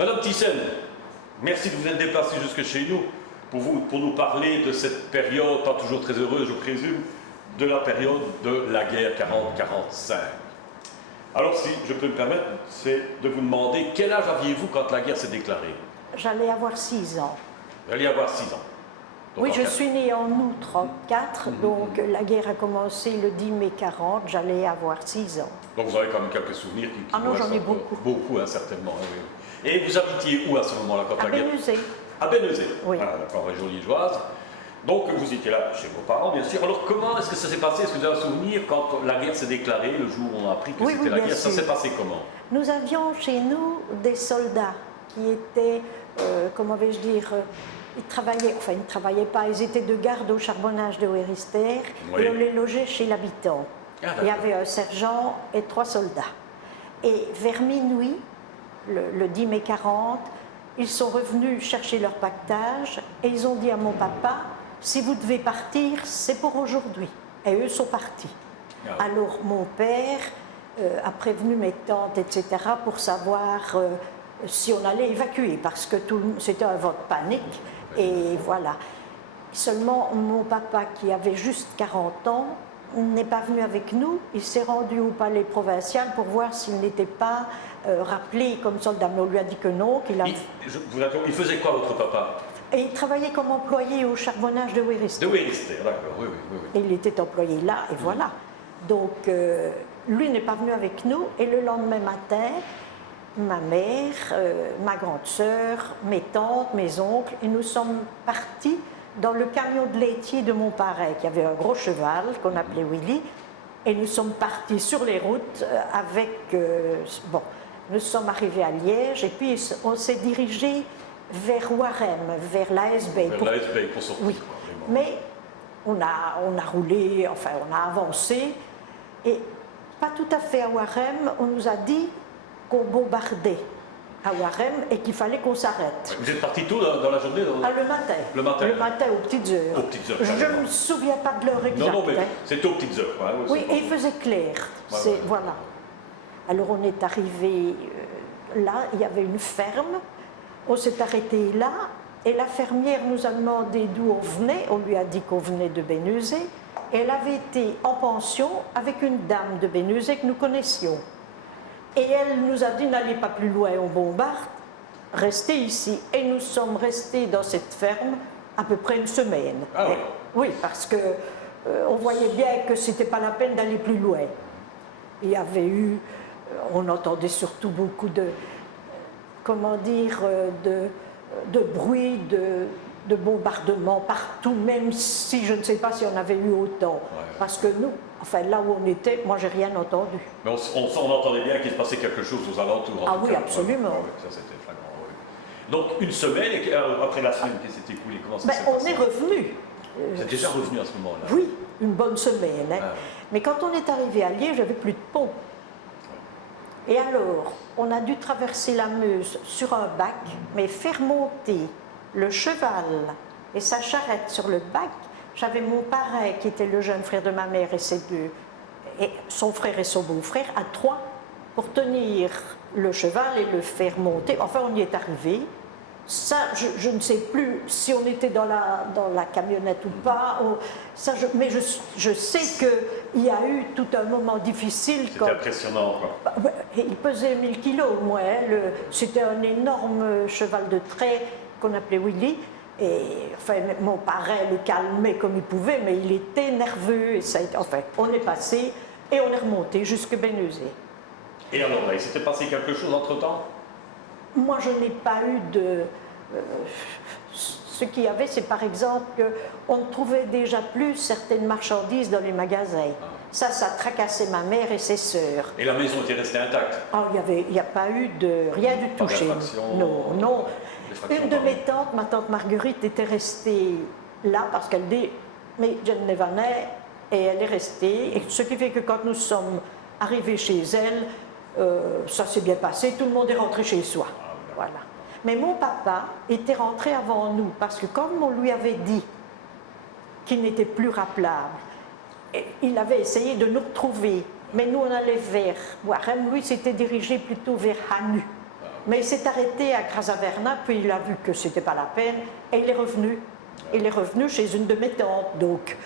Madame Thyssen, merci de vous être déplacée jusque chez nous pour nous parler de cette période, pas toujours très heureuse, je présume, de la période de la guerre 40-45. Alors, si je peux me permettre, c'est de vous demander quel âge aviez-vous quand la guerre s'est déclarée? J'allais avoir 6 ans. Vous alliez avoir 6 ans. Donc, oui, je suis née en août 34, donc la guerre a commencé le 10 mai 40, j'allais avoir 6 ans. Donc vous avez quand même quelques souvenirs qui ah non, j'en ai beaucoup. Beaucoup, hein, certainement. Oui. Et vous habitiez où à ce moment-là quand la guerre... À Bénezet. À Bénezet, oui. Ah, d'accord, région liégeoise. Donc vous étiez là chez vos parents, bien sûr. Alors comment est-ce que ça s'est passé? Est-ce que vous avez un souvenir quand la guerre s'est déclarée, le jour où on a appris que c'était la guerre? Ça s'est passé comment? Nous avions chez nous des soldats qui étaient, comment vais-je dire, ils ne travaillaient pas, ils étaient de garde au charbonnage de Wérister, oui. Et on les logeait chez l'habitant. Il y avait un sergent et 3 soldats. Et vers minuit, le 10 mai 40, ils sont revenus chercher leur pactage et ils ont dit à mon papa, si vous devez partir, c'est pour aujourd'hui. Et eux sont partis. Alors mon père a prévenu mes tantes, etc., pour savoir si on allait évacuer, parce que c'était un vote panique. Et voilà. Seulement, mon papa, qui avait juste 40 ans, n'est pas venu avec nous. Il s'est rendu au palais provincial pour voir s'il n'était pas rappelé comme soldat. Mais on lui a dit que non. Il faisait quoi, votre papa? Et il travaillait comme employé au charbonnage de Wérister. De Wérister, d'accord, oui. Et il était employé là, et voilà. Donc, lui n'est pas venu avec nous. Et le lendemain matin, ma mère, ma grande sœur, mes tantes, mes oncles, et nous sommes partis dans le camion de laitier de mon parrain, qui avait un gros cheval qu'on appelait Willy, et nous sommes partis sur les routes avec... bon, nous sommes arrivés à Liège, et puis on s'est dirigé vers Warem, vers l'ASB. Vers l'ASB, pour sortir. Oui, mais on a roulé, enfin on a avancé, et pas tout à fait à Warem, on nous a dit qu'on bombardait à Warem et qu'il fallait qu'on s'arrête. Vous êtes parti tôt dans la journée le matin. Le matin. Le matin, aux petites heures. Aux petites heures. Je ne me souviens pas de l'heure exacte. Non, mais c'était aux petites heures. Hein, oui, et il faisait clair. Voilà. Alors on est arrivé là, il y avait une ferme. On s'est arrêté là et la fermière nous a demandé d'où on venait. On lui a dit qu'on venait de Bénezet. Et elle avait été en pension avec une dame de Bénezet que nous connaissions. Et elle nous a dit, n'allez pas plus loin, on bombarde, restez ici. Et nous sommes restés dans cette ferme à peu près une semaine. Ah oui. Oui, parce que on voyait bien que c'était pas la peine d'aller plus loin. Il y avait eu, on entendait surtout beaucoup de, comment dire, de bruit, de bombardements partout, même si je ne sais pas si on avait eu autant. Ouais. Parce que nous, enfin là où on était, moi j'ai rien entendu. Mais on entendait bien qu'il se passait quelque chose aux alentours. Ah oui, absolument. Ouais, ça c'était flagrant. Ouais. Donc une semaine, et après la semaine qui s'est écoulée, comment ça s'est passé? On est revenu. Vous êtes déjà revenu à ce moment-là? Oui, une bonne semaine. Hein. Ah. Mais quand on est arrivé à Liège, j'avais plus de pont. Ouais. Et alors, on a dû traverser la Meuse sur un bac, mais faire monter le cheval et sa charrette sur le bac. J'avais mon parrain qui était le jeune frère de ma mère et son frère et son beau-frère à 3 pour tenir le cheval et le faire monter. Enfin, on y est arrivé. Ça, je ne sais plus si on était dans la camionnette ou pas. Mais je sais qu'il y a eu tout un moment difficile. C'était impressionnant, quoi. Il pesait 1000 kilos au moins. Hein. C'était un énorme cheval de trait qu'on appelait Willy. Et enfin, mon parrain le calmait comme il pouvait, mais il était nerveux. Et ça, enfin, on est passé et on est remonté jusqu'à Bénezet. Et alors là, il s'était passé quelque chose entre-temps? Moi, je n'ai pas eu de... ce qu'il y avait, c'est par exemple qu'on ne trouvait déjà plus certaines marchandises dans les magasins. Ah. Ça tracassait ma mère et ses sœurs. Et la maison était restée intacte? Ah, il n'y a pas eu de... rien du tout chez nous. Non, non. Une de mes tantes, ma tante Marguerite, était restée là parce qu'elle dit mais Jen Nevanais, et elle est restée. Et ce qui fait que quand nous sommes arrivés chez elle, ça s'est bien passé, tout le monde est rentré chez soi. Voilà. Mais mon papa était rentré avant nous parce que comme on lui avait dit qu'il n'était plus rappelable, il avait essayé de nous retrouver. Mais nous, on allait vers Warem. Lui s'était dirigé plutôt vers Hanu. Mais il s'est arrêté à Grasaverna, puis il a vu que c'était pas la peine, et il est revenu. Il est revenu chez une de mes tantes, donc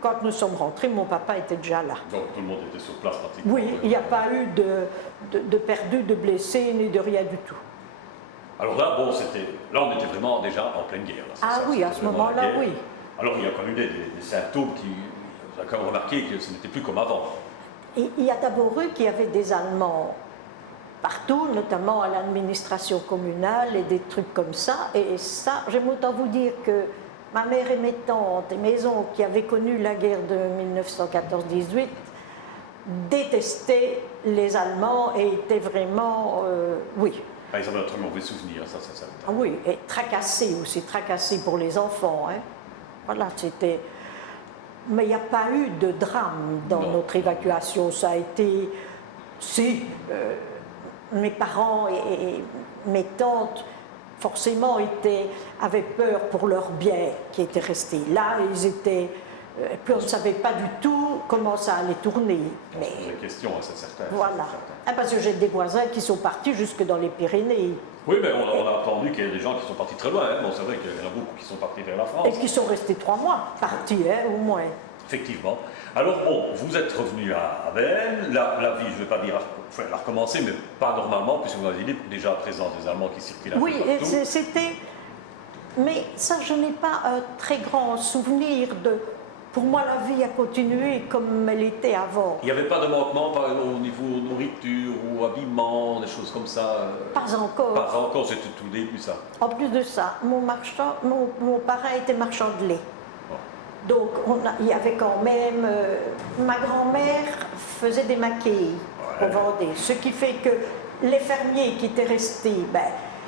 quand nous sommes rentrés, mon papa était déjà là. Donc tout le monde était sur place pratiquement. Oui, il n'y a pas eu de perdus, de blessés, ni de rien du tout. Alors là, bon, là on était vraiment déjà en pleine guerre. Là, ah ça, oui, à ce moment-là, oui. Alors il y a quand même des symptômes qui... Vous avez quand même remarqué que ce n'était plus comme avant. Et il y a d'abord eu qu'il y avait des Allemands partout, notamment à l'administration communale et des trucs comme ça. Et ça, j'aime autant vous dire que ma mère et mes tantes et mes oncles qui avaient connu la guerre de 1914-18 détestaient les Allemands et étaient vraiment, oui. Ah, ils avaient un très mauvais souvenir, ça. Ah oui, et tracassés aussi, tracassés pour les enfants. Hein. Voilà, c'était... Mais il n'y a pas eu de drame dans notre évacuation. Ça a été... Si, mes parents et mes tantes, forcément, avaient peur pour leurs biens qui étaient restés là. Ils étaient... Puis on ne savait pas du tout comment ça allait tourner. On se posait des questions, c'est certain. Voilà. Ah, parce que j'ai des voisins qui sont partis jusque dans les Pyrénées. Oui, mais on a entendu qu'il y a des gens qui sont partis très loin. Hein. Bon, c'est vrai qu'il y en a beaucoup qui sont partis vers la France. Et qui sont restés 3 mois, partis, hein, au moins. Effectivement. Alors, bon, vous êtes revenu à Avesnes. La vie, je ne vais pas dire, elle a recommencé, mais pas normalement, puisque vous avez dit déjà la présence des Allemands qui circulent un peu partout. Oui, c'était... Mais ça, je n'ai pas un très grand souvenir de... Pour moi, la vie a continué comme elle était avant. Il n'y avait pas de manquement au niveau nourriture ou habillement, des choses comme ça? Pas encore. Pas encore, c'était tout le début, ça. En plus de ça, mon parrain était marchand de lait. Oh. Donc, il y avait quand même... ma grand-mère faisait des maquilles au Vendée, ce qui fait que les fermiers qui étaient restés,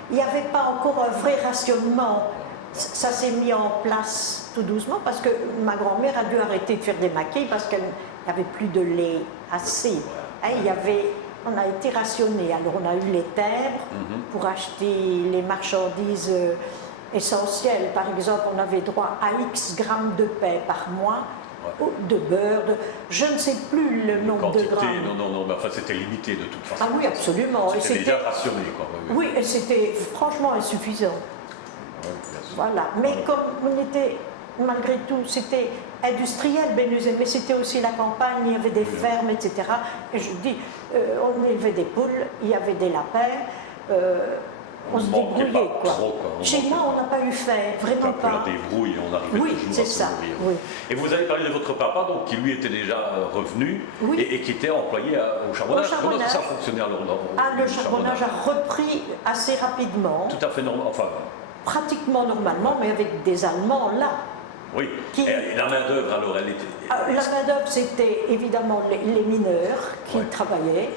il n'y avait pas encore un vrai rationnement. Ça s'est mis en place tout doucement parce que ma grand-mère a dû arrêter de faire des maquilles parce qu'il n'y avait plus de lait assez. On a été rationné. Alors on a eu les timbres pour acheter les marchandises essentielles. Par exemple, on avait droit à X grammes de pain par mois, de beurre, je ne sais plus le nombre de grammes. Non, mais enfin c'était limité de toute façon. Ah oui, absolument. C'était déjà rationné, quoi. Oui, et c'était franchement insuffisant. Voilà, mais comme on était, malgré tout, c'était industriel, Bénuzet, mais c'était aussi la campagne, il y avait des fermes, etc. Et je dis, on élevait des poules, il y avait des lapins, on se débrouillait, quoi. Chez moi, on n'a pas eu faim, vraiment pas. La débrouille, on arrivait toujours à se nourrir. Oui. Et vous avez parlé de votre papa, donc, qui lui était déjà revenu et qui était employé au charbonnage. Comment ça fonctionnait alors le charbonnage a repris assez rapidement. Tout à fait normal, enfin... Pratiquement normalement, mais avec des Allemands là. Oui, et la main-d'œuvre alors, elle était... La main-d'œuvre, c'était évidemment les mineurs qui travaillaient,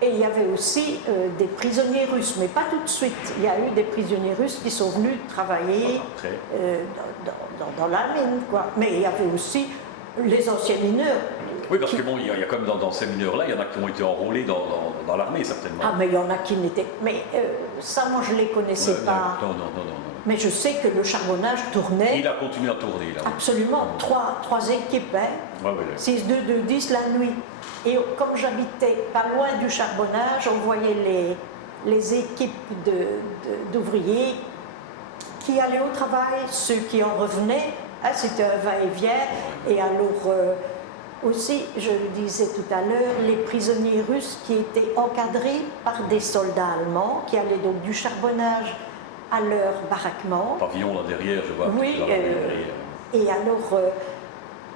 et il y avait aussi des prisonniers russes, mais pas tout de suite. Il y a eu des prisonniers russes qui sont venus travailler dans la mine, quoi. Mais il y avait aussi les anciens mineurs. Oui, parce que bon, il y a quand même dans ces mineurs-là, il y en a qui ont été enrôlés dans l'armée, certainement. Ah, mais il y en a qui n'étaient... Mais ça, moi, je ne les connaissais pas. Non. Mais je sais que le charbonnage tournait. Il a continué à tourner, là. Absolument. Trois équipes, hein. 6, 2, 2, 10 la nuit. Et comme j'habitais pas loin du charbonnage, on voyait les équipes d'ouvriers qui allaient au travail, ceux qui en revenaient. Hein, c'était un va-et-vient. Et alors... aussi, je le disais tout à l'heure, les prisonniers russes qui étaient encadrés par des soldats allemands qui allaient donc du charbonnage à leur baraquement. Pavillon là derrière, je vois. Oui, et alors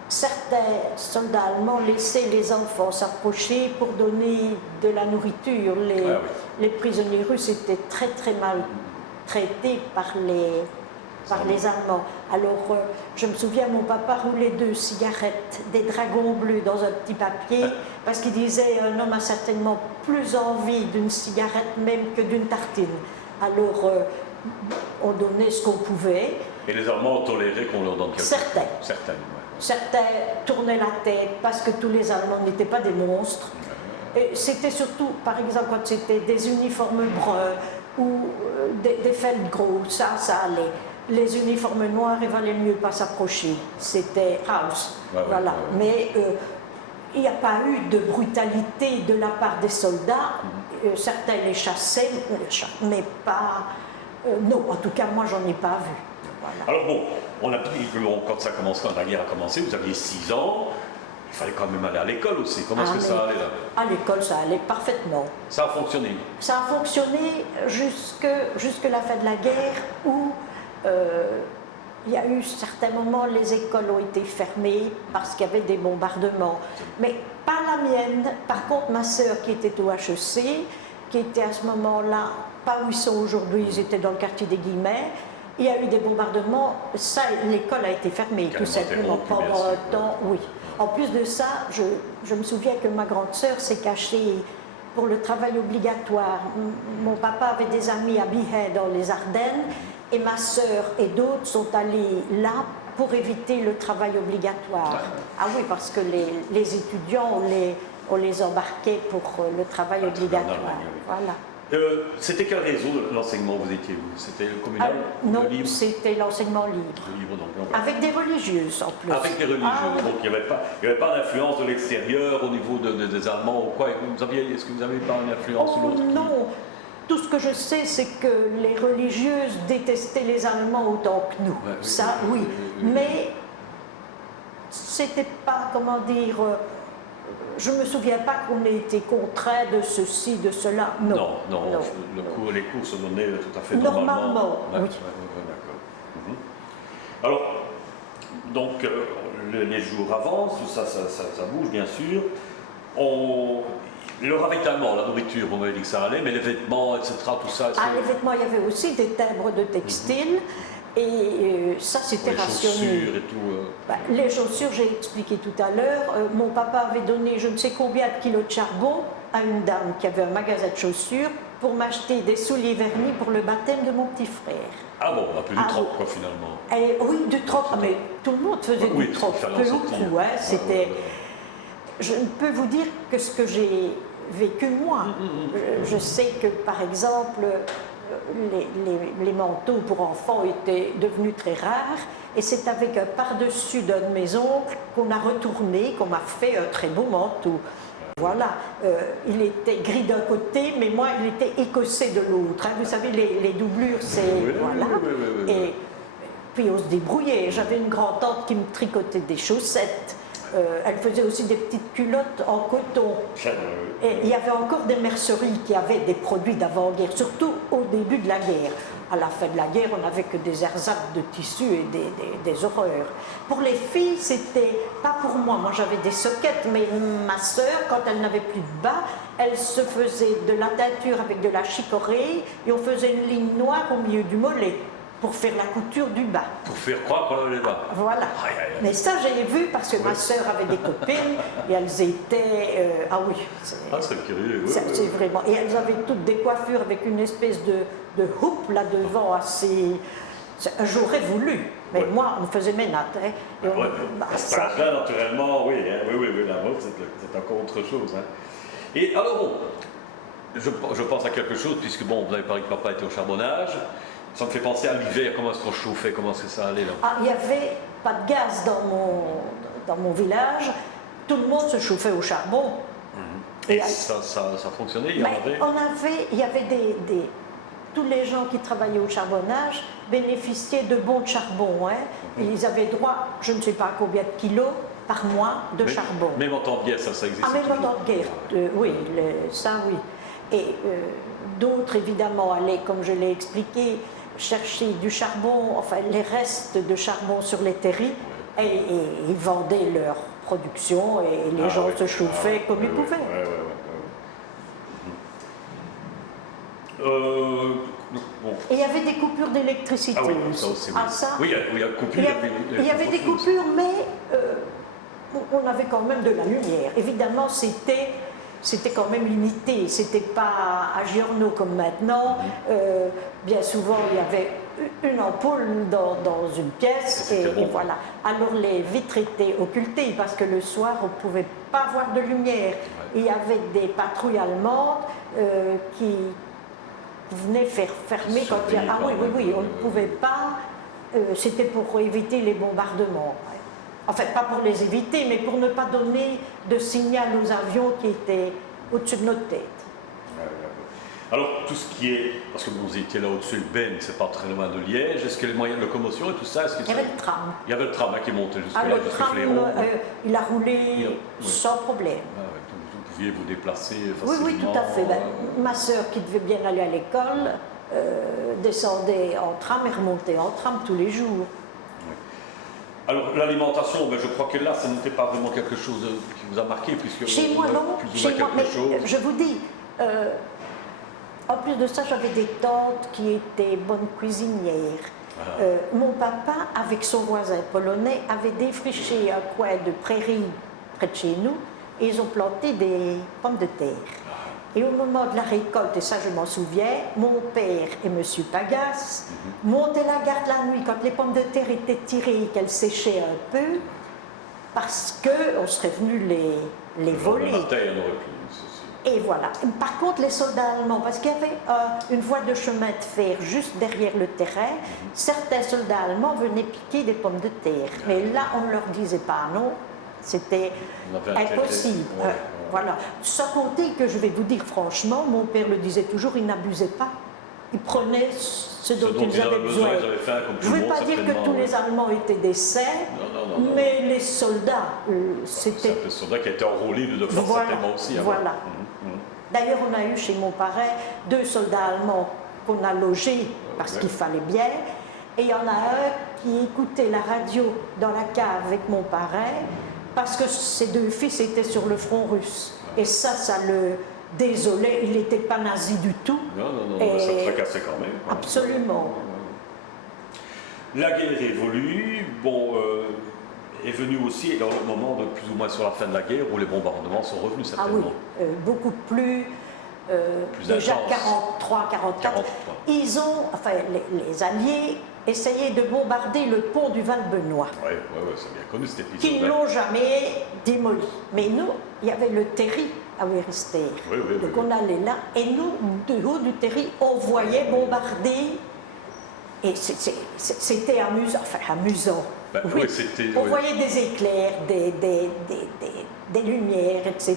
certains soldats allemands laissaient les enfants s'approcher pour donner de la nourriture. Les prisonniers russes étaient très très mal traités par les Allemands. Alors, je me souviens, mon papa roulait 2 cigarettes, des dragons bleus dans un petit papier, parce qu'il disait un homme a certainement plus envie d'une cigarette même que d'une tartine. Alors, on donnait ce qu'on pouvait. Et les Allemands toléraient qu'on leur donne quelque chose. Certains tournaient la tête parce que tous les Allemands n'étaient pas des monstres. Et c'était surtout, par exemple, quand c'était des uniformes bruns ou des feldgros, ça allait. Les uniformes noirs, il valait mieux pas s'approcher. C'était house. Voilà. Mais il n'y a pas eu de brutalité de la part des soldats. certains les chassaient, mais pas... non, en tout cas, moi, j'en ai pas vu. Voilà. Alors bon, on a dit que quand ça commence, quand la guerre a commencé, vous aviez 6 ans, il fallait quand même aller à l'école aussi. Comment est-ce que ça allait là? À l'école, ça allait parfaitement. Ça a fonctionné? Ça a fonctionné jusque la fin de la guerre où il y a eu certains moments, les écoles ont été fermées parce qu'il y avait des bombardements. Mais pas la mienne. Par contre, ma sœur qui était au HEC, qui était à ce moment-là, pas où ils sont aujourd'hui, ils étaient dans le quartier des Guillemets, il y a eu des bombardements, ça, l'école a été fermée, tout simplement, pendant un temps, oui. En plus de ça, je me souviens que ma grande sœur s'est cachée pour le travail obligatoire. Mon papa avait des amis à Bihay, dans les Ardennes, et ma sœur et d'autres sont allés là pour éviter le travail obligatoire. Ah oui, parce que les étudiants, on les embarquait pour le travail obligatoire. Voilà. C'était quel réseau l'enseignement vous étiez? C'était le communal? Non, c'était l'enseignement libre. Donc, avec des religieuses en plus. Avec des religieuses, donc il n'y avait pas d'influence de l'extérieur au niveau des Allemands ou quoi? Est-ce que vous n'avez pas une influence ou l'autre? Non, tout ce que je sais, c'est que les religieuses détestaient les Allemands autant que nous. Ouais, ça, oui. Mais c'était pas, comment dire... je ne me souviens pas qu'on ait été contraint de ceci, de cela. Non. Non. Les cours se donnaient tout à fait normalement. Oui. D'accord. Alors, donc, les jours avancent, tout ça bouge bien sûr. Le ravitaillement, la nourriture, on m'avait dit que ça allait, mais les vêtements, etc., tout ça... les vêtements, il y avait aussi des timbres de textile. Et ça, c'était rationné. Les chaussures et tout. Les chaussures, j'ai expliqué tout à l'heure. Mon papa avait donné je ne sais combien de kilos de charbon à une dame qui avait un magasin de chaussures pour m'acheter des souliers vernis pour le baptême de mon petit frère. Ah bon, on a plus du troc, quoi, finalement. Oui, du troc, mais tout le monde faisait du troc, peu ou prou. C'était... Je ne peux vous dire que ce que j'ai vécu, moi. Je sais que, par exemple... Les manteaux pour enfants étaient devenus très rares et c'est avec un par-dessus d'un de mes oncles qu'on a retourné, qu'on m'a fait un très beau manteau. Voilà, il était gris d'un côté, mais moi il était écossais de l'autre. Vous savez, les doublures, c'est... voilà. Et puis on se débrouillait. J'avais une grand-tante qui me tricotait des chaussettes. Elle faisait aussi des petites culottes en coton. Et il y avait encore des merceries qui avaient des produits d'avant-guerre, surtout au début de la guerre. À la fin de la guerre, on n'avait que des ersatz de tissus et des horreurs. Pour les filles, c'était pas pour moi. Moi, j'avais des soquettes, mais ma sœur, quand elle n'avait plus de bas, elle se faisait de la teinture avec de la chicorée et on faisait une ligne noire au milieu du mollet. Pour faire la couture du bas. Pour faire croire qu'on avait les bas. Voilà. Mais ça, j'ai vu parce que ma sœur avait des copines et elles étaient... ah oui. C'est curieux. C'est vraiment... Et elles avaient toutes des coiffures avec une espèce de houppe là-devant assez... J'aurais voulu. Mais moi, on faisait mes nattes. Là, naturellement, oui, la mode, c'est encore autre chose. Et alors, bon, je pense à quelque chose, puisque, bon, vous avez parlé que papa était au charbonnage. Ça me fait penser à l'hiver, comment est-ce qu'on chauffait, comment est-ce que ça allait là? Il n'y avait pas de gaz dans mon village, tout le monde se chauffait au charbon. Et ça fonctionnait, il y avait tous les gens qui travaillaient au charbonnage bénéficiaient de bons de charbon. Et ils avaient droit, je ne sais pas combien de kilos par mois de charbon. Même en temps de guerre, ça existe. Même en temps de guerre, oui, ça oui. Et d'autres, évidemment, allaient, comme je l'ai expliqué, chercher du charbon, enfin les restes de charbon sur les terris, et ils vendaient leur production et les gens se chauffaient comme ils pouvaient. Et il y avait des coupures d'électricité. Ah oui, ça aussi. Oui, il y a coupures. Il y avait des coupures, mais on avait quand même de la lumière. Évidemment, c'était quand même limité, c'était pas à Giorno comme maintenant. Bien souvent, il y avait une ampoule dans une pièce et voilà. Alors les vitres étaient occultées parce que le soir, on ne pouvait pas voir de lumière. Il y avait des patrouilles allemandes qui venaient faire fermer quand il y a... Ah oui, on ne pouvait pas... c'était pour éviter les bombardements. En fait, pas pour les éviter, mais pour ne pas donner de signal aux avions qui étaient au-dessus de notre tête. Alors, tout ce qui est, parce que vous étiez là au-dessus, le Ben, c'est pas très loin de Liège, est-ce que les moyens de locomotion et tout ça, est-ce que Il y avait le tram. Il y avait le tram qui montait jusque Ah, là, le jusque tram, Fléron. il a roulé Oui. sans problème. Ah ouais, donc vous pouviez vous déplacer Oui, facilement. oui, tout à fait. Ben, ma sœur, qui devait bien aller à l'école, descendait en tram et remontait en tram tous les jours. Alors, l'alimentation, ben, je crois que là, ce n'était pas vraiment quelque chose qui vous a marqué, puisque... Chez moi, non. Chez moi, mais je vous dis, en plus de ça, j'avais des tantes qui étaient bonnes cuisinières. Mon papa, avec son voisin polonais, avait défriché un coin de prairie près de chez nous et ils ont planté des pommes de terre. Et au moment de la récolte, et ça je m'en souviens, mon père et M. Pagas montaient la garde la nuit quand les pommes de terre étaient tirées et qu'elles séchaient un peu, parce qu'on serait venu les voler. Et voilà. Par contre, les soldats allemands, parce qu'il y avait une voie de chemin de fer juste derrière le terrain, certains soldats allemands venaient piquer des pommes de terre. Mais là, on ne leur disait pas non, c'était impossible. Voilà. Sans compter que, je vais vous dire franchement, mon père le disait toujours, il n'abusait pas. Il prenait ce dont ils avaient besoin. Je ne veux pas dire que tous les Allemands étaient des saints, mais les soldats, c'était... C'est un soldat qui a été enrôlé de force certainement aussi. Voilà. D'ailleurs, on a eu chez mon parrain 2 soldats allemands qu'on a logés parce qu'il fallait bien. Et il y en a un qui écoutait la radio dans la cave avec mon parrain parce que ses 2 fils étaient sur le front russe. Et ça le désolait. Il n'était pas nazi du tout. Non, ça tracassait quand même. Absolument. La guerre évolue. Bon... est venu aussi dans le moment de plus ou moins sur la fin de la guerre où les bombardements sont revenus certainement. Ah oui, beaucoup plus déjà 43, 44. Ils ont, enfin les Alliés, essayé de bombarder le pont du Val-Benoît. Oui, c'est bien connu cet épisode. Qu'ils n'ont jamais démoli. Mais nous, il y avait le Terry à Wérister. Donc on allait là, et nous, de haut du Terry, on voyait bombarder. Et c'était amusant, on voyait des éclairs, des lumières, etc.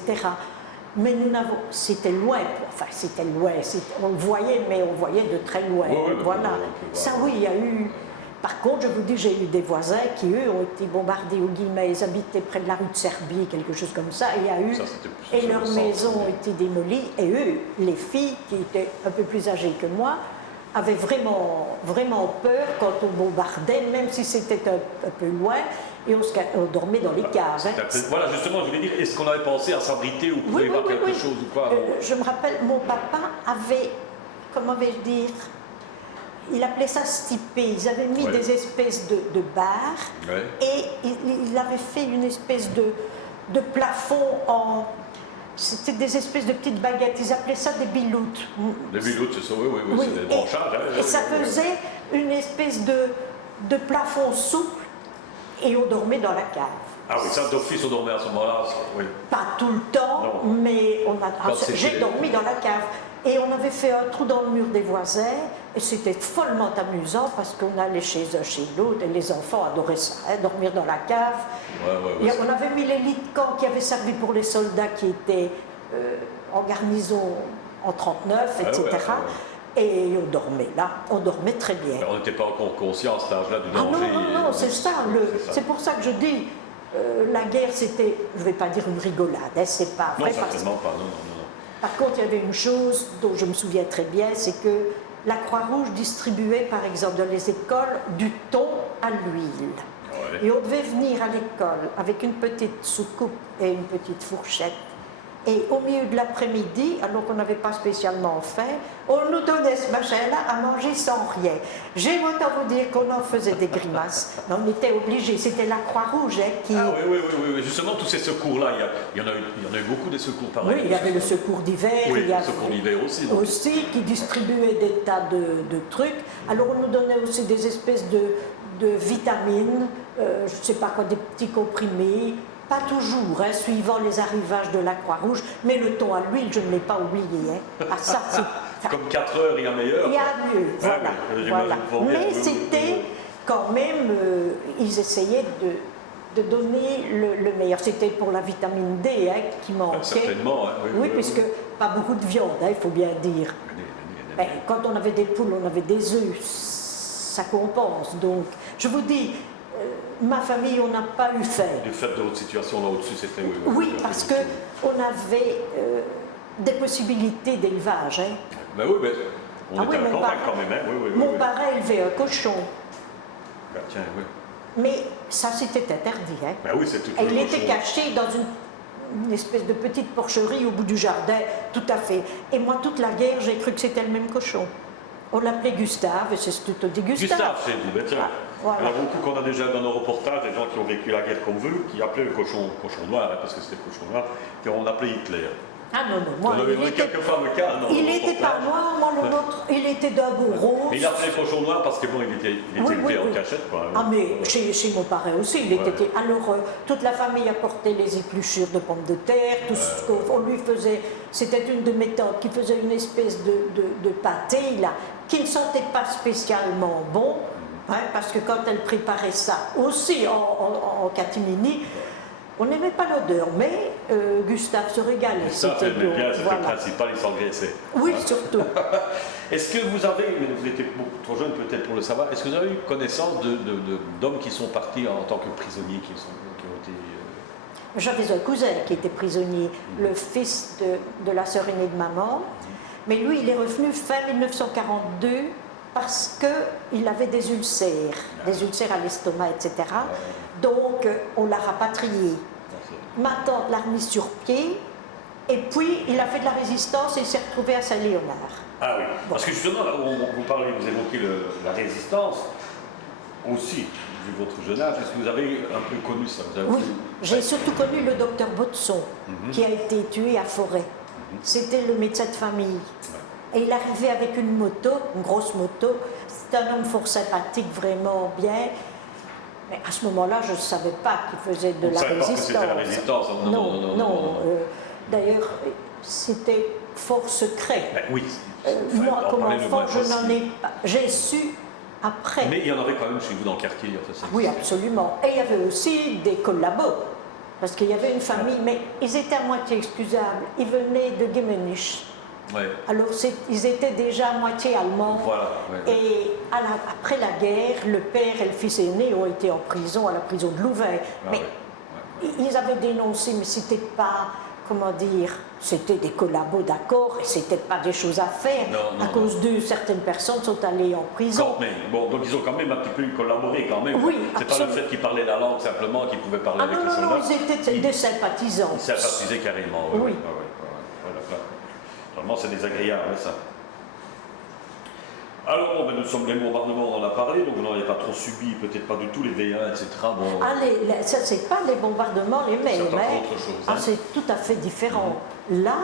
Mais nous n'avons, c'était loin, on le voyait, mais on voyait de très loin. Voilà. Ça, oui, il y a eu. Par contre, je vous dis, j'ai eu des voisins qui, eux, ont été bombardés au Guillemets, ils habitaient près de la rue de Serbie, quelque chose comme ça, et il y a eu. Et leurs maisons ont été démolies, et eux, les filles, qui étaient un peu plus âgées que moi, avaient vraiment peur quand on bombardait, même si c'était un peu loin, et on dormait dans les caves. Voilà, justement, je voulais dire, est-ce qu'on avait pensé à s'abriter ou pouvait voir quelque chose ou pas je me rappelle, mon papa avait, comment vais-je dire, il appelait ça stipé. Ils avaient mis des espèces de barres et il avait fait une espèce de plafond en... C'était des espèces de petites baguettes, ils appelaient ça des biloutes. Des biloutes, c'est ça, oui, c'est des branchages. Et ça faisait une espèce de plafond souple et on dormait dans la cave. Ah oui, ça d'office on dormait à ce moment-là, oui. Pas tout le temps, mais j'ai dormi dans la cave. Et on avait fait un trou dans le mur des voisins, et c'était follement amusant parce qu'on allait chez un, chez l'autre, et les enfants adoraient ça, dormir dans la cave. Et on avait mis les lits de camp qui avaient servi pour les soldats qui étaient en garnison en 39, etc. Et on dormait là, on dormait très bien. Mais on n'était pas encore conscient à cet âge-là du danger. Non, c'est ça. C'est pour ça que je dis, la guerre c'était, je ne vais pas dire une rigolade, c'est pas vrai. Non, certainement pas, non. Par contre, il y avait une chose dont je me souviens très bien, c'est que la Croix-Rouge distribuait, par exemple, dans les écoles, du thon à l'huile. Et on devait venir à l'école avec une petite soucoupe et une petite fourchette. Et au milieu de l'après-midi, alors qu'on n'avait pas spécialement faim, on nous donnait ce machin-là à manger sans rien. J'ai autant vous dire qu'on en faisait des grimaces. Mais on était obligés, c'était la Croix-Rouge qui... Ah oui, justement, tous ces secours-là, il y en a eu beaucoup des secours pareils. Oui, il y avait le secours d'hiver, il y avait le secours d'hiver aussi. Qui distribuait des tas de trucs. Alors on nous donnait aussi des espèces de vitamines, je ne sais pas quoi, des petits comprimés. Pas toujours, suivant les arrivages de la Croix-Rouge, mais le thon à l'huile, je ne l'ai pas oublié. Ah, ça, comme 4 heures, il y a meilleur. Il y a mieux, voilà. Mais c'était quand même, ils essayaient de te donner le meilleur. C'était pour la vitamine D hein, qui manquait. Certainement. Hein, oui, puisque pas beaucoup de viande, hein, il faut bien dire. Ben, quand on avait des poules, on avait des œufs, ça compense. Donc, je vous dis, ma famille, on n'a pas eu faim. Du fait de votre situation là au-dessus, c'était... Oui, parce qu'on avait des possibilités d'élevage. Hein. Ben oui, mais on était à la campagne quand même. Hein. Mon parrain élevait un cochon. Ben, tiens, oui. Mais ça, c'était interdit. Hein. Ben oui, c'est tout. Et il était caché dans une espèce de petite porcherie au bout du jardin, tout à fait. Et moi, toute la guerre, j'ai cru que c'était le même cochon. On l'appelait Gustave, et c'est tout dit Gustave. Gustave, c'est dit, ben tiens. Voilà. Il y en a beaucoup qu'on a déjà dans nos reportages, des gens qui ont vécu la guerre comme vous, qui appelaient le cochon noir, hein, parce que c'était le cochon noir, qu'on appelait Hitler. Ah non, non, moi, on avait quelquefois le cas. Il n'était pas noir, moi le nôtre, il était d'un beau rose. Mais il appelait cochon noir parce que bon, il était élevé en cachette. Quoi, hein. Ah mais chez mon parrain aussi, il était... Alors, toute la famille apportait les épluchures de pommes de terre, tout ce qu'on lui faisait. C'était une de mes tantes qui faisait une espèce de pâté, là, qui ne sentait pas spécialement bon, hein, parce que quand elle préparait ça aussi en catimini, on n'aimait pas l'odeur, mais Gustave se régalait. C'était bien, c'était le principal, il s'engraissait. Oui, surtout. Est-ce que vous avez, vous étiez beaucoup trop jeune peut-être pour le savoir, est-ce que vous avez eu connaissance d'hommes qui sont partis en tant que prisonniers, qui ont été... J'avais un cousin qui était prisonnier, le fils de la sœur aînée de maman, mais lui, il est revenu fin 1942 parce qu'il avait des ulcères à l'estomac, etc. Donc, on l'a rapatrié. Ma tante l'a remis sur pied, et puis il a fait de la résistance et il s'est retrouvé à Saint-Léonard. Ah oui, parce que justement, vous parlez, vous évoquez la résistance aussi, vu votre jeune âge. Est-ce que vous avez un peu connu ça? Oui, j'ai surtout connu le docteur Botson, qui a été tué à Forêt. C'était le médecin de famille. Et il arrivait avec une moto, une grosse moto. C'est un homme fort sympathique, vraiment bien. Mais à ce moment-là, je ne savais pas qu'il faisait de la résistance. Pas que c'était la résistance. Non. D'ailleurs, c'était fort secret. Ben oui. Moi, comme enfant, je n'en ai pas. J'ai su après. Mais il y en avait quand même chez vous dans le quartier. Enfin, oui, absolument. Et il y avait aussi des collabos. Parce qu'il y avait une famille, mais ils étaient à moitié excusables. Ils venaient de Guémenich. Ouais. Alors, ils étaient déjà à moitié allemands. Voilà, et après la guerre, le père et le fils aîné ont été en prison, à la prison de Louvain. Mais ils avaient dénoncé, mais c'était pas, comment dire, c'était des collabos, d'accord, et c'était pas des choses à faire. À cause d'eux, certaines personnes sont allées en prison. Quand même. Bon, donc ils ont quand même un petit peu collaboré quand même. Oui, c'est pas le fait qu'ils parlaient la langue simplement, qu'ils pouvaient parler avec les soldats. Non, ils étaient des sympathisants. Ils sympathisaient carrément. Oui. Vraiment, c'est désagréable, ça. Alors, bon, nous sommes les bombardements, on en a parlé, donc vous n'en avez pas trop subi, peut-être pas du tout les V1, etc. Bon. Ça, c'est pas les bombardements les mêmes. C'est autre chose. Hein. C'est tout à fait différent. Là,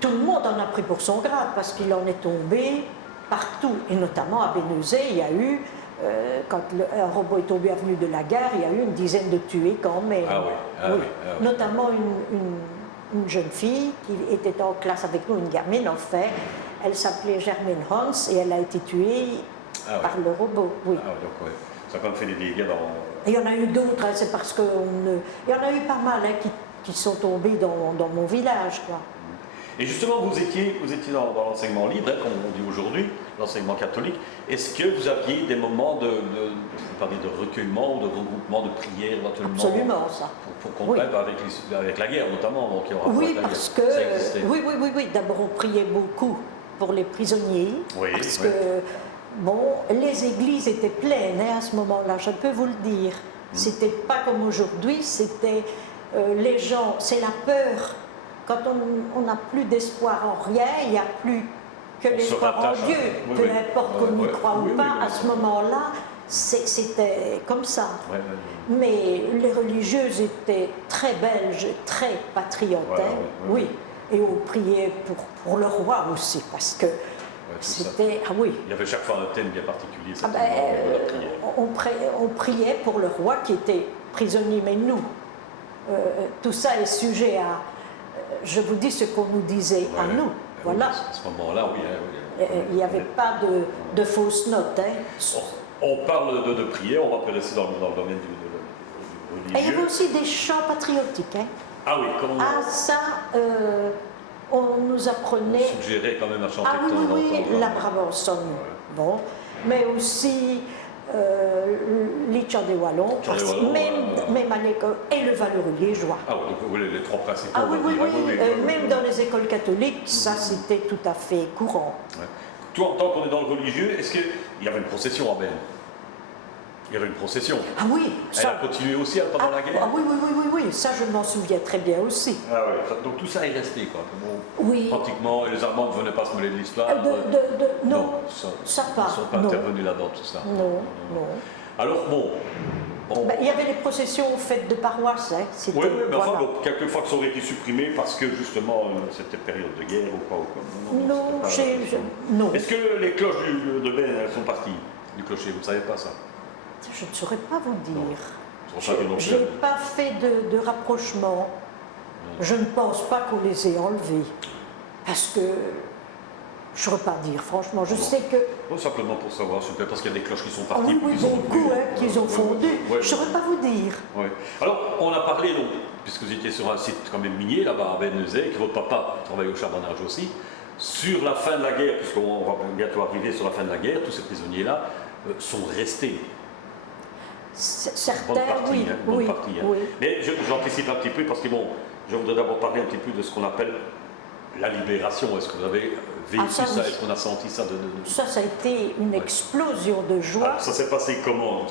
tout le monde en a pris pour son grade, parce qu'il en est tombé partout, et notamment à Bénezet, il y a eu, quand un robot est tombé avenue de la Gare, il y a eu une dizaine de tués quand même. Ah oui. Notamment une jeune fille qui était en classe avec nous, une gamine en fait. Elle s'appelait Germaine Hans et elle a été tuée par le robot. Oui. Ah, donc, ça a quand même fait des dégâts dans... Et il y en a eu d'autres, hein, c'est parce que... Il y en a eu pas mal hein, qui sont tombés dans mon village, quoi. Et justement, vous étiez dans l'enseignement libre, hein, comme on dit aujourd'hui, l'enseignement catholique. Est-ce que vous aviez des moments de recueillement, de regroupement, de prière éventuellement? Absolument, ça. Pour combattre avec la guerre, notamment. Donc, oui, parce que... Oui. D'abord, on priait beaucoup pour les prisonniers. Parce que, bon, les églises étaient pleines hein, à ce moment-là, je peux vous le dire. C'était pas comme aujourd'hui, c'était les gens, c'est la peur. Quand on n'a plus d'espoir en rien, il n'y a plus que l'espoir en Dieu. Peu importe qu'on y croit ou pas, à ce moment-là, c'était comme ça. Mais les religieuses étaient très belges, très patriotes. Oui. Et on priait pour le roi aussi, parce que c'était... Ah oui. Il y avait chaque fois un thème bien particulier. On priait pour le roi qui était prisonnier, mais nous, tout ça est sujet à... Je vous dis ce qu'on nous disait à nous. Voilà. À ce moment-là, oui. Il n'y avait pas de fausses notes. Hein. On parle de prière, on va rester dans le domaine du Et il y avait religieux. aussi des chants patriotiques. Hein. Ah oui, comment Ah, ça, on nous on apprenait. suggérait quand même à chanter Ah de oui, temps en oui, temps. oui, la Brabançonne. Bon, mais aussi les chants des Wallons, Chants des Wallons, même à l'école, et le valeureux liégeois. Ah oui, donc vous voulez les trois principaux. Ah on oui, va oui, dire. oui, Ah même dans les écoles catholiques, ça c'était tout à fait courant. Ouais. Toi, en tant qu'on est dans le religieux, est-ce qu'il y avait une procession à Berne? Il y avait une procession. Ah oui, Elle ça. a continué aussi pendant la guerre? Ah oui, oui, oui, oui, oui, ça je m'en souviens très bien aussi. Ah ouais. Donc tout ça est resté, quoi. Bon, Oui. pratiquement, et les Allemands ne venaient pas se mêler de l'histoire. Non, ça, ça ils pas. ne sont pas Non. intervenus là-dedans, tout ça. Non, non. Alors, bon. Ben, il y avait les processions faites de paroisse, hein. C'était, Oui, mais enfin, voilà. bon, quelquefois que ça aurait été supprimé parce que justement c'était période de guerre ou quoi. Ou quoi. Non, c'était pas- non. Est-ce que les cloches de Berne, elles sont parties du clocher? Vous ne savez pas ça? Je ne saurais pas vous dire. C'est pour ça que non Je plus. n'ai pas fait de rapprochement. Je ne pense pas qu'on les ait enlevés. Parce que je ne saurais pas dire, franchement. Je sais que. Oh, simplement pour savoir, s'il vous plaît, parce qu'il y a des cloches qui sont Ah parties. oui, puis oui, qui sont beaucoup, revenues. hein, qu'ils ont fondu. Ouais, Je ne saurais pas vous dire. ouais. Alors, on a parlé, donc, puisque vous étiez sur un site quand même minier, là-bas à Bennezay, que votre papa travaille au charbonnage aussi, sur la fin de la guerre, puisqu'on va bientôt arriver sur la fin de la guerre, tous ces prisonniers-là sont restés. Certains, Bonne partie, oui. hein, bonne Oui, partie, hein. oui. Mais j'anticipe un petit peu parce que bon, je voudrais d'abord parler un petit peu de ce qu'on appelle la libération. Est-ce que vous avez vécu Ah, ça, ça? oui. Est-ce qu'on a senti ça Ça a été une explosion de joie. Alors, ça s'est passé comment?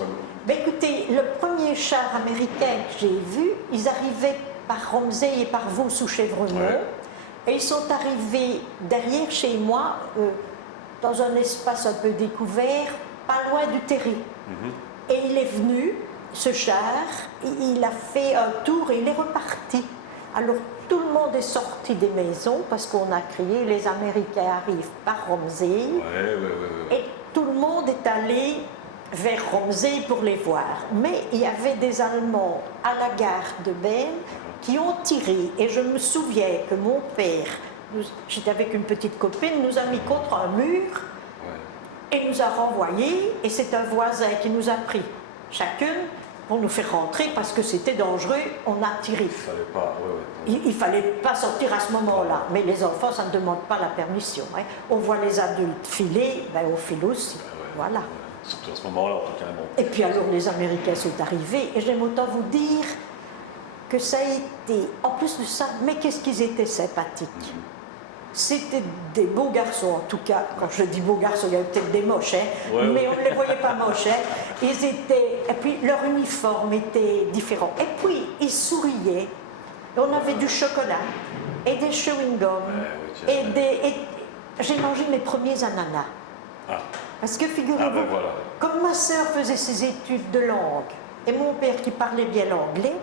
Ben écoutez, le premier char américain que j'ai vu, ils arrivaient par Romsey et par Vaux sous Chevremont. Ouais. Et ils sont arrivés derrière chez moi, dans un espace un peu découvert, pas loin du terri. Et il est venu, ce char, il a fait un tour et il est reparti. Alors tout le monde est sorti des maisons parce qu'on a crié les Américains arrivent par Romsey. Ouais. Et tout le monde est allé vers Romsey pour les voir. Mais il y avait des Allemands à la gare de Berne qui ont tiré. Et je me souviens que mon père, j'étais avec une petite copine, nous a mis contre un mur et nous a renvoyés. Et c'est un voisin qui nous a pris chacune pour nous faire rentrer parce que c'était dangereux. On a tiré. Il fallait pas. Il ne fallait pas sortir à ce moment-là. Mais les enfants, ça ne demande pas la permission. Hein. On voit les adultes filer, ben on file aussi. Voilà. Surtout à ce moment-là, en tout cas. Bon. Et puis alors les Américains sont arrivés et j'aime autant vous dire que ça a été, en plus de ça, mais qu'est-ce qu'ils étaient sympathiques. C'était des beaux garçons, en tout cas, quand je dis beaux garçons, il y avait peut-être des moches, hein, mais on ne les voyait pas moches. Hein. Ils étaient, et puis leur uniforme était différent. Et puis ils souriaient, et on avait du chocolat, et des chewing-gums, et j'ai mangé mes premiers ananas. Ah. Parce que figurez-vous, Voilà. comme ma sœur faisait ses études de langue et mon père qui parlait bien l'anglais,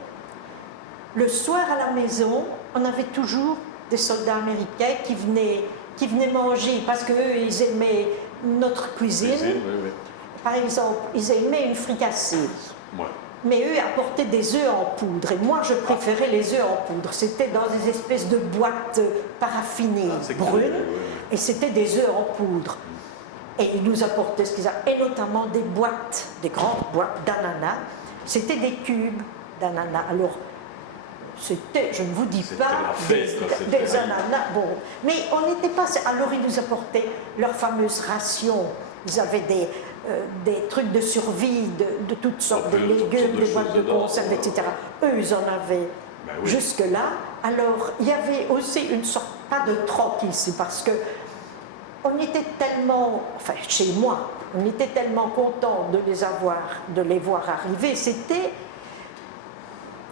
le soir à la maison, on avait toujours des soldats américains qui venaient manger parce qu'eux, ils aimaient notre cuisine. Par exemple, ils aimaient une fricassée. Ouais. Mais eux apportaient des œufs en poudre. Et moi, je préférais les œufs en poudre. C'était dans des espèces de boîtes paraffinées brunes. Et c'était des œufs en poudre. Et ils nous apportaient ce qu'ils avaient, et notamment des boîtes, des grandes boîtes d'ananas. C'était des cubes d'ananas. Alors, c'était, je ne vous dis pas, des ananas. Bon, mais on n'était pas. Alors, ils nous apportaient leurs fameuses rations. Ils avaient des trucs de survie, de toutes sortes de légumes, des boîtes de conserve, etc. Eux, ils en avaient jusque-là. Alors, il y avait aussi une sorte, pas de troc ici, parce que on était tellement, enfin chez moi, on était tellement contents de les voir arriver. C'était,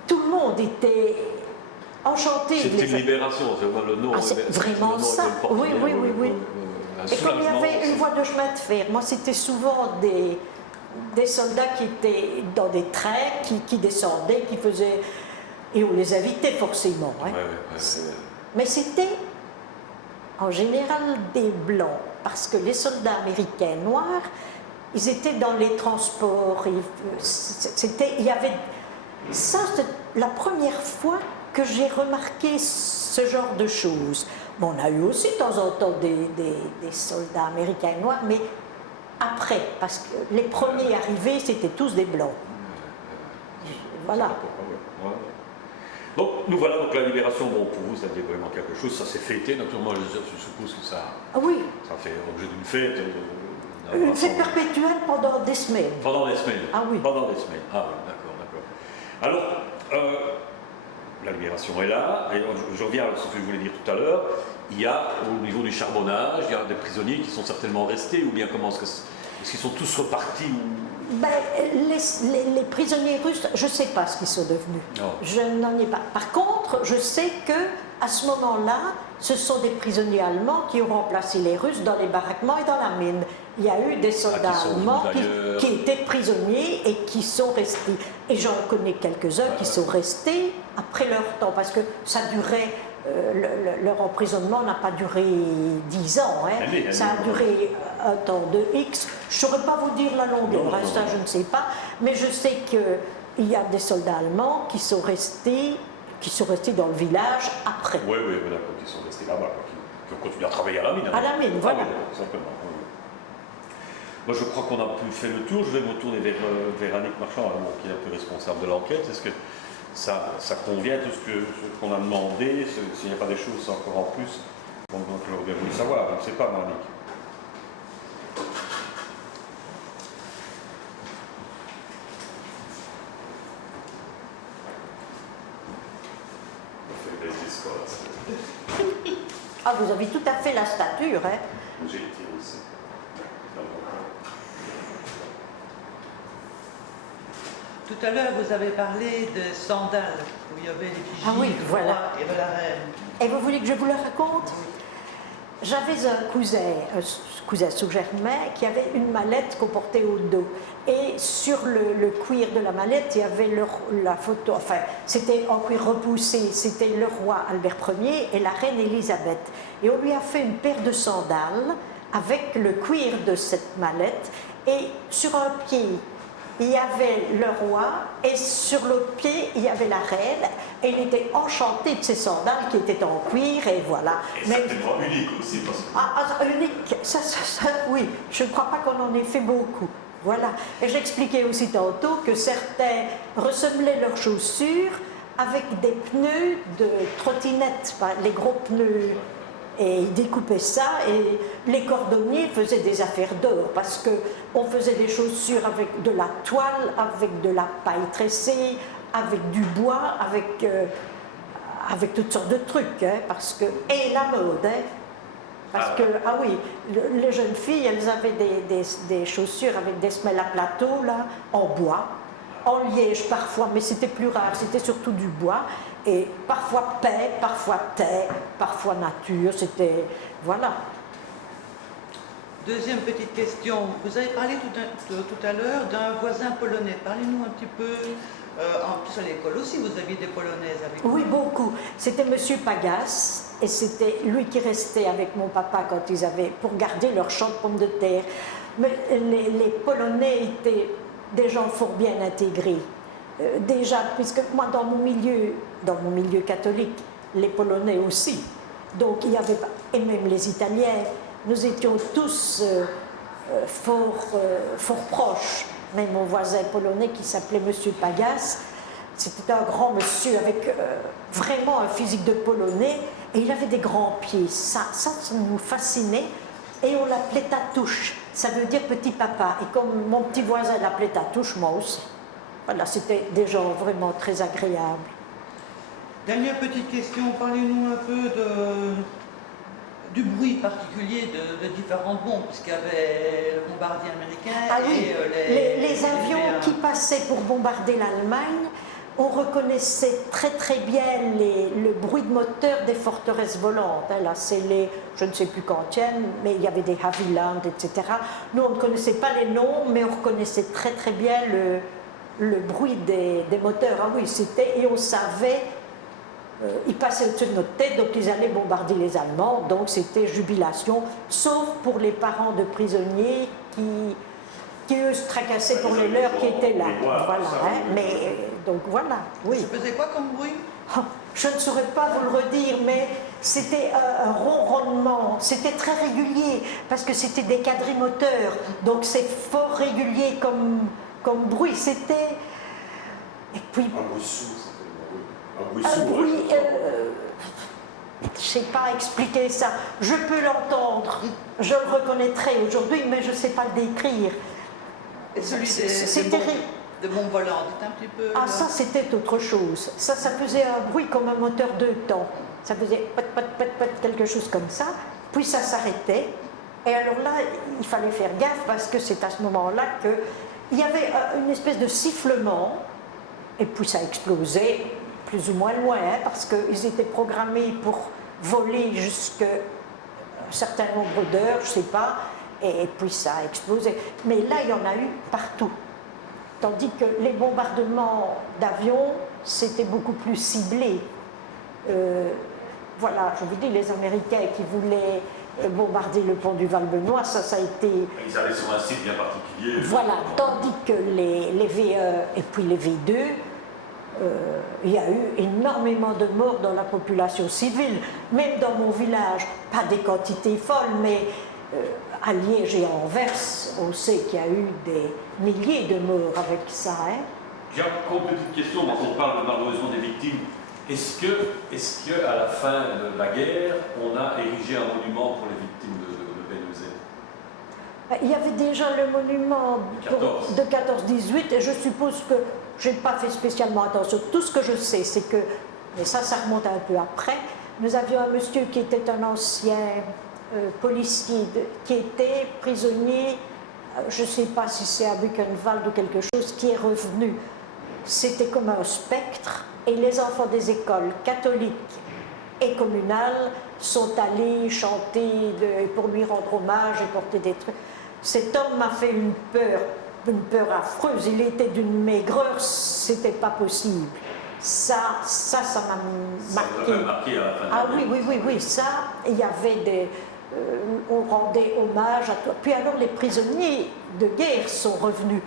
tout le monde était enchanté. C'était une libération, c'est le nom. C'est vraiment ça. Oui. Et comme il y avait une voie de chemin de fer, moi c'était souvent des soldats qui étaient dans des trains, qui descendaient, qui faisaient, et on les invitait forcément. Hein. Mais c'était en général des blancs, parce que les soldats américains noirs, ils étaient dans les transports. Il y avait ça, c'est la première fois que j'ai remarqué ce genre de choses. Bon, on a eu aussi de temps en temps des soldats américains noirs, mais après, parce que les premiers arrivés, c'était tous des blancs. Voilà. Ouais. Donc, nous voilà, donc la libération, bon, pour vous, ça dit vraiment quelque chose, ça s'est fêté, naturellement, je suppose que ça, Oui, ça fait objet d'une fête. une fête perpétuelle pendant des semaines. Pendant des semaines. Ah oui. Pendant des semaines. Ah oui, d'accord. Alors, la libération est là, et je reviens à ce que je voulais dire tout à l'heure. Il y a, au niveau du charbonnage, il y a des prisonniers qui sont certainement restés, ou bien comment est-ce qu'ils sont tous repartis Ben, les prisonniers russes, je ne sais pas ce qu'ils sont devenus. Non. Je n'en ai pas. Par contre, je sais que à ce moment-là, ce sont des prisonniers allemands qui ont remplacé les Russes dans les baraquements et dans la mine. Il y a eu des soldats allemands qui étaient prisonniers et qui sont restés. Et j'en connais quelques-uns qui sont restés après leur temps, parce que ça durait. Leur emprisonnement n'a pas duré 10 ans, hein. Ça a duré un temps de X. Je ne saurais pas vous dire la longueur, ça je ne sais pas, mais je sais qu'il y a des soldats allemands qui sont restés dans le village après. Oui, d'accord, qui sont restés là-bas, qui ont continué à travailler à la mine. À la mine, voilà. Oui, simplement. Oui. Moi, je crois qu'on a pu faire le tour. Je vais me tourner vers Annick Marchand, qui est un peu responsable de l'enquête. Est-ce que ça convient tout ce qu'on a demandé? S'il n'y a pas des choses encore en plus dont j'aurais voulu savoir, je ne sais pas, moi, Annick. On fait des escortes. Ah, vous avez tout à fait la stature, hein. J'ai été aussi. Tout à l'heure, vous avez parlé de sandales, où il y avait les vigies du roi et de la reine. Et vous voulez que je vous le raconte? J'avais un cousin sous-germain, qui avait une mallette qu'on portait au dos. Et sur le cuir de la mallette, il y avait la photo, enfin, c'était en cuir repoussé, c'était le roi Albert Ier et la reine Élisabeth. Et on lui a fait une paire de sandales avec le cuir de cette mallette. Et sur un pied, il y avait le roi, et sur l'autre pied, il y avait la reine, et il était enchanté de ces sandales qui étaient en cuir, et voilà. Et certainement unique aussi, parce que... Unique, ça, oui, je ne crois pas qu'on en ait fait beaucoup. Voilà. Et j'expliquais aussi tantôt que certains ressemblaient leurs chaussures avec des pneus de trottinette, les gros pneus. Et ils découpaient ça, et les cordonniers faisaient des affaires d'or, parce qu'on faisait des chaussures avec de la toile, avec de la paille tressée, avec du bois, avec toutes sortes de trucs, hein, parce que... Et la mode, hein, parce que, ah oui, les jeunes filles, elles avaient des chaussures avec des semelles à plateau, là, en bois, en liège parfois, mais c'était plus rare, c'était surtout du bois, et parfois paix, parfois terre, parfois nature, c'était... Voilà. Deuxième petite question, vous avez parlé tout à l'heure d'un voisin polonais. Parlez-nous un petit peu, en plus à l'école aussi, vous aviez des polonaises avec vous. Oui, beaucoup. C'était Monsieur Pagas, et c'était lui qui restait avec mon papa quand ils avaient, pour garder leur champ de pommes de terre. Mais les Polonais étaient des gens fort bien intégrés. Déjà, puisque moi, dans mon milieu catholique, les Polonais aussi. Donc, il y avait pas, et même les Italiens, nous étions tous fort proches. Même mon voisin polonais qui s'appelait Monsieur Pagas, c'était un grand monsieur avec vraiment un physique de Polonais, et il avait des grands pieds. Ça nous fascinait, et on l'appelait Tatouche. Ça veut dire petit papa. Et comme mon petit voisin l'appelait Tatouche, moi aussi. Voilà, c'était des gens vraiment très agréables. Dernière petite question, parlez-nous un peu du bruit particulier de différents bombes, puisqu'il y avait le bombardier américain les avions qui passaient pour bombarder l'Allemagne, on reconnaissait très bien le bruit de moteur des forteresses volantes. Là, c'est je ne sais plus quantième, mais il y avait des Havilland, etc. Nous, on ne connaissait pas les noms, mais on reconnaissait très bien le bruit des moteurs. Ah oui, et on savait, ils passaient au-dessus de notre tête, donc ils allaient bombarder les Allemands, donc c'était jubilation, sauf pour les parents de prisonniers qui eux se tracassaient pour les leurs qui étaient là. Voilà, hein, mais donc voilà, oui. Ça faisait quoi comme bruit? Oh, je ne saurais pas vous le redire, mais c'était un ronronnement, c'était très régulier, parce que c'était des quadrimoteurs, donc c'est fort régulier comme bruit. C'était... Puis, Un bruit sourd, certainement, oui. Un bruit un sourd. bruit, ouais, je ne sais pas expliquer ça. Je peux l'entendre, je le reconnaîtrai aujourd'hui, mais je ne sais pas le décrire. Et celui C'est terrible. de Mont Volant, c'est un petit peu... Ah, ça, c'était autre chose. Ça faisait un bruit comme un moteur 2 temps. Ça faisait pat, pat, pat, pat, quelque chose comme ça. Puis ça s'arrêtait. Et alors là, il fallait faire gaffe parce que c'est à ce moment-là qu'il y avait une espèce de sifflement. Et puis ça explosait plus ou moins loin, hein, parce qu'ils étaient programmés pour voler jusqu'à un certain nombre d'heures, je ne sais pas. Et puis ça a explosé. Mais là, il y en a eu partout. Tandis que les bombardements d'avions, c'était beaucoup plus ciblé. Voilà, je vous dis, les Américains qui voulaient bombarder le pont du Val-Benoît, ça a été... Ils allaient sur un site bien particulier. Voilà, tandis que les V1 et puis les V2, il y a eu énormément de morts dans la population civile. Même dans mon village, pas des quantités folles, mais à Liège et à Anvers, on sait qu'il y a eu des milliers de morts avec ça. Hein. J'ai encore une petite question, quand on parle malheureusement des victimes. Est-ce que à la fin de la guerre, on a érigé un monument pour les victimes de Bénezet? Il y avait déjà le monument de 14-18 et je suppose que je n'ai pas fait spécialement attention. Tout ce que je sais, c'est que, mais ça remonte un peu après, nous avions un monsieur qui était un ancien policier qui était prisonnier, je ne sais pas si c'est à Buchenwald ou quelque chose, qui est revenu. C'était comme un spectre et les enfants des écoles catholiques et communales sont allés chanter pour lui rendre hommage et porter des trucs. Cet homme m'a fait une peur affreuse. Il était d'une maigreur, c'était pas possible. Ça m'a marqué. Ça m'a marqué à la fin. Ah oui, ça, il y avait des... on rendait hommage à toi. Puis alors les prisonniers de guerre sont revenus.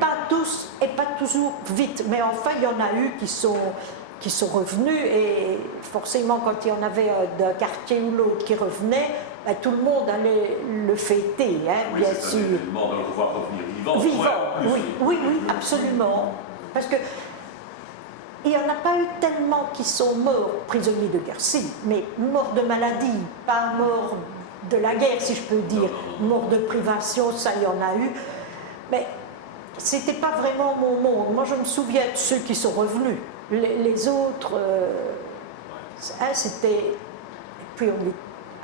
Pas tous et pas toujours vite, mais enfin il y en a eu qui sont revenus et forcément quand il y en avait d'un quartier ou l'autre qui revenait, ben, tout le monde allait le fêter, hein, oui, bien sûr. sûr. C'est un événement de le revoir revenir vivant. Vivant, oui, absolument. Parce que il n'y en a pas eu tellement qui sont morts prisonniers de guerre, si, mais morts de maladie, pas morts de la guerre, si je peux dire. Morts de privation, ça, il y en a eu. Mais c'était pas vraiment mon monde. Moi, je me souviens de ceux qui sont revenus. Les autres, c'était... Et puis,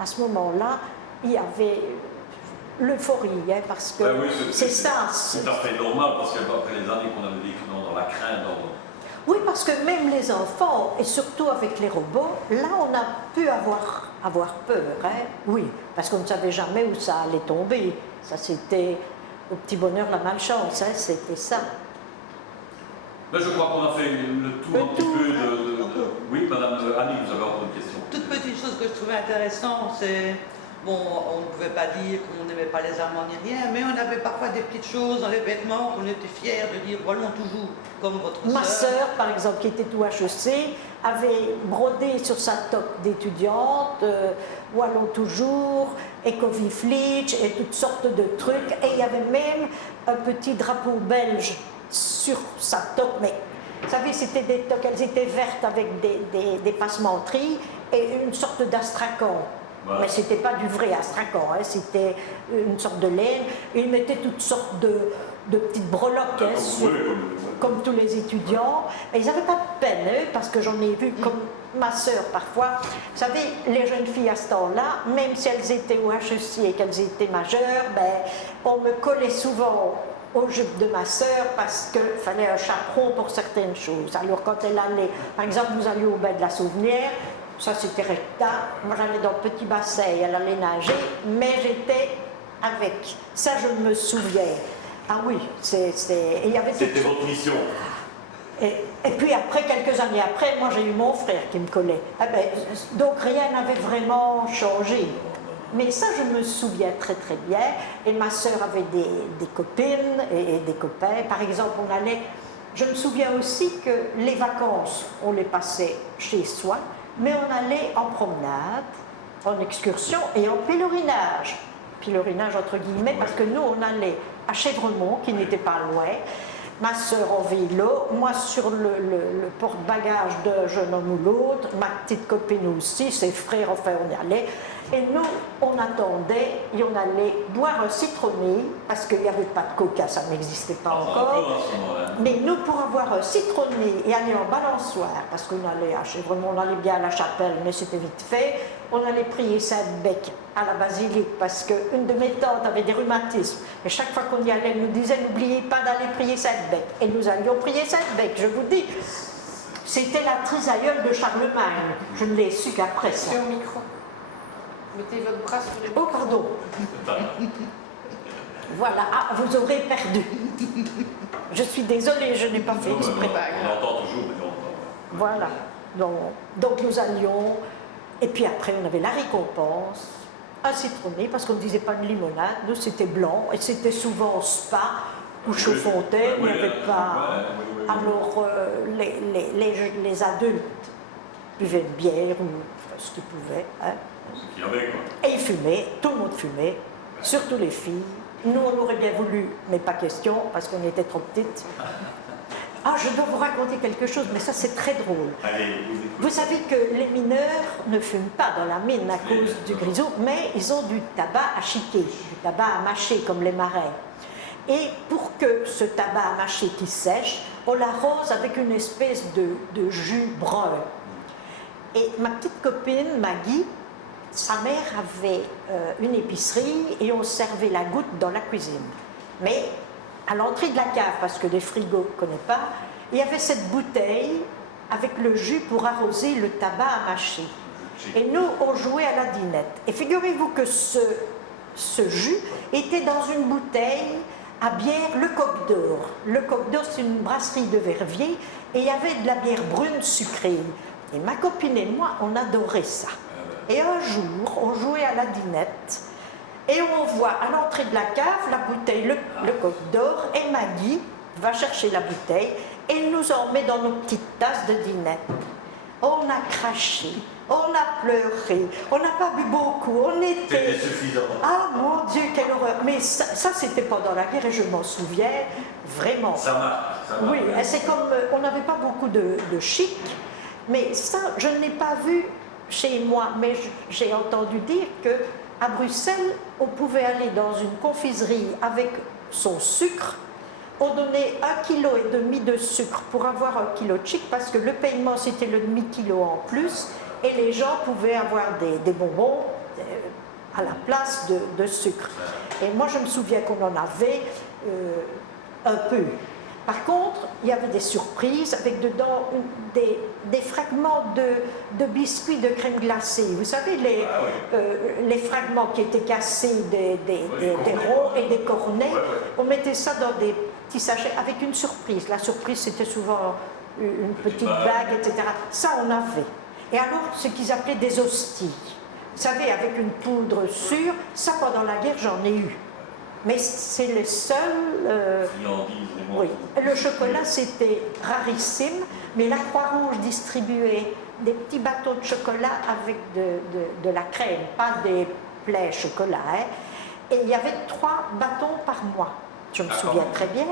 à ce moment-là, il y avait l'euphorie, hein, parce que c'est ça. C'est tout à fait normal, parce qu'après les années qu'on avait vécues dans la crainte, Oui, parce que même les enfants, et surtout avec les robots, là, on a pu avoir peur. Hein? Oui, parce qu'on ne savait jamais où ça allait tomber. Ça, c'était au petit bonheur la malchance, hein? C'était ça. Mais je crois qu'on a fait le tour un petit peu de... Oui, Madame Annie, vous avez encore une question. Toute petite chose que je trouvais intéressante, c'est... Bon, on ne pouvait pas dire qu'on n'aimait pas les Allemands ni rien, mais on avait parfois des petites choses dans les vêtements qu'on était fiers de dire, voilà, toujours comme votre sœur. Ma sœur, par exemple, qui était au HEC, avait brodé sur sa toque d'étudiante, Wallon toujours, Ecoviflich et toutes sortes de trucs. Et il y avait même un petit drapeau belge sur sa toque. Mais vous savez, c'était des toques, elles étaient vertes avec des passementeries et une sorte d'astracan. Voilà. Mais ce n'était pas du vrai astrakhan, hein, c'était une sorte de laine. Ils mettaient toutes sortes de petites breloques, hein, comme tous les étudiants. Et ils n'avaient pas de peine, hein, parce que j'en ai vu, comme ma sœur parfois. Vous savez, les jeunes filles à ce temps-là, même si elles étaient au HEC et qu'elles étaient majeures, ben, on me collait souvent aux jupes de ma sœur parce qu'il fallait un chaperon pour certaines choses. Alors quand elle allait, par exemple, nous allions au bain de la Sauvenière, ça c'était recta, moi j'allais dans le petit bassin, elle allait nager, mais j'étais avec. Ça je me souviens. Ah oui, il y avait c'était votre mission. Et puis après, quelques années après, moi j'ai eu mon frère qui me collait. Ah ben, donc rien n'avait vraiment changé. Mais ça, je me souviens très très bien. Et ma sœur avait des copines et des copains. Par exemple, on allait... Je me souviens aussi que les vacances, on les passait chez soi, mais on allait en promenade, en excursion et en pèlerinage. Pèlerinage entre guillemets, parce que nous, on allait à Chèvremont, qui n'était pas loin. ma soeur en vélo, moi sur le porte-bagages d'un jeune homme ou l'autre, ma petite copine aussi, ses frères, enfin on y allait. Et nous, on attendait et on allait boire un citronné, parce qu'il n'y avait pas de coca, ça n'existait pas encore. Mais nous, pour avoir un citronné et aller en balançoire, parce qu'on allait, on allait bien à la chapelle, mais c'était vite fait, on allait prier Saint-Bec à la basilique, parce qu'une de mes tantes avait des rhumatismes. Et chaque fois qu'on y allait, elle nous disait, n'oubliez pas d'aller prier Saint-Bec. Et nous allions prier Saint-Bec, je vous dis. C'était la trisaïeule de Charlemagne. Je ne l'ai su qu'après ça. C'est au micro. Mettez votre bras sur les Oh, pardon. Voilà, ah, vous aurez perdu. Je suis désolée, je n'ai pas fait exprès. On entend toujours, mais on entend. Voilà. Donc nous allions, et puis après on avait la récompense, un citronné, parce qu'on ne disait pas de limonade, nous c'était blanc, et c'était souvent spa ou chaud-fontaine, il n'y avait pas... Alors les adultes buvaient une bière ou ce qu'ils pouvaient. Hein. Il y avait, quoi. Et ils fumaient, tout le monde fumait, surtout les filles. Nous, on aurait bien voulu, mais pas question, parce qu'on était trop petites. Ah, je dois vous raconter quelque chose, mais ça c'est très drôle. Allez, Vous savez que les mineurs ne fument pas dans la mine à cause du grisou, mais ils ont du tabac à chiquer, du tabac à mâcher, comme les marais. Et pour que ce tabac à mâcher qui sèche, on l'arrose avec une espèce de jus brun. Et ma petite copine, Maggie, sa mère avait une épicerie et on servait la goutte dans la cuisine. Mais à l'entrée de la cave, parce que les frigos ne connaissent pas, il y avait cette bouteille avec le jus pour arroser le tabac à mâcher. Et nous, on jouait à la dinette. Et figurez-vous que ce jus était dans une bouteille à bière Le Coq d'Or. Le Coq d'Or, c'est une brasserie de Verviers, et il y avait de la bière brune sucrée. Et ma copine et moi, on adorait ça. Et un jour, on jouait à la dinette, et on voit à l'entrée de la cave la bouteille le Coq d'Or, et Maggie va chercher la bouteille et nous en met dans nos petites tasses de dinette. On a craché, on a pleuré, on n'a pas bu beaucoup, on était... C'était suffisant. Ah mon Dieu, quelle horreur! Mais ça c'était pendant la guerre et je m'en souviens vraiment. Ça marche, ça marche. Oui, et c'est comme... on n'avait pas beaucoup de chic, mais ça, je ne l'ai pas vu chez moi, mais j'ai entendu dire qu'à Bruxelles, on pouvait aller dans une confiserie avec son sucre. On donnait 1,5 kg de sucre pour avoir 1 kilo de chic, parce que le paiement c'était le demi-kilo en plus, et les gens pouvaient avoir des bonbons à la place de sucre. Et moi je me souviens qu'on en avait un peu. Par contre, il y avait des surprises avec dedans des fragments de biscuits de crème glacée. Vous savez, les fragments qui étaient cassés des ronds et des cornets, on mettait ça dans des petits sachets avec une surprise. La surprise, c'était souvent une petite bague, etc. Ça, on avait. Et alors, ce qu'ils appelaient des hosties. Vous savez, avec une poudre sûre, ça, pendant la guerre, j'en ai eu. Mais c'est les seuls... oui. Le chocolat, c'était rarissime, mais la Croix-Rouge distribuait des petits bâtons de chocolat avec de la crème, pas des plaies chocolat. Hein. Et il y avait 3 bâtons par mois, je me souviens très bien.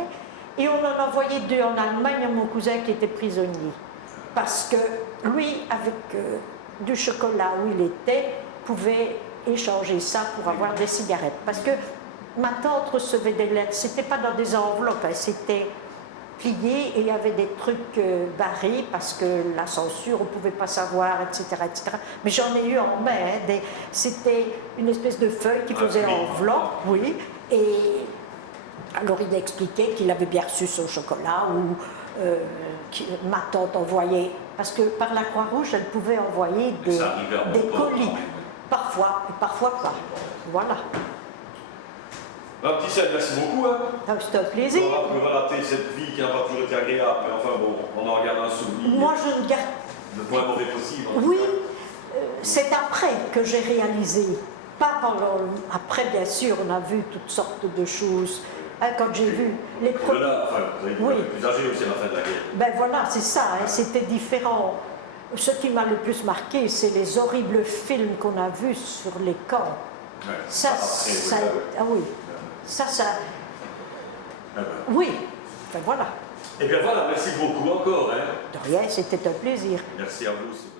Et on en envoyait 2 en Allemagne à mon cousin qui était prisonnier. Parce que lui, avec du chocolat où il était, pouvait échanger ça pour avoir des cigarettes. Parce que ma tante recevait des lettres, c'était pas dans des enveloppes, hein, c'était plié et il y avait des trucs barrés parce que la censure, on ne pouvait pas savoir, etc. etc. Mais j'en ai eu en main, hein, c'était une espèce de feuille qui faisait enveloppe, oui, et alors il expliquait qu'il avait bien reçu son chocolat ou ma tante envoyait, parce que par la Croix-Rouge, elle pouvait envoyer des colis, parfois, et parfois pas, voilà. Ma petite Celle, merci beaucoup. Hein. C'était un plaisir. On va relater cette vie qui n'a pas toujours été agréable, mais enfin bon, on en garde un souvenir. Moi, je ne garde... le moins mauvais possible. Oui, c'est après que j'ai réalisé. Pas pendant... Après, bien sûr, on a vu toutes sortes de choses. Hein, quand j'ai vu les premiers... Vous avez plus âgé aussi à la fin de la guerre. Ben voilà, c'est ça, hein, c'était différent. Ce qui m'a le plus marqué, c'est les horribles films qu'on a vus sur les camps. Ouais. Ça, Après, ah oui. Ça, oui. Enfin voilà. Eh bien voilà, merci beaucoup encore. Hein. De rien, c'était un plaisir. Merci à vous.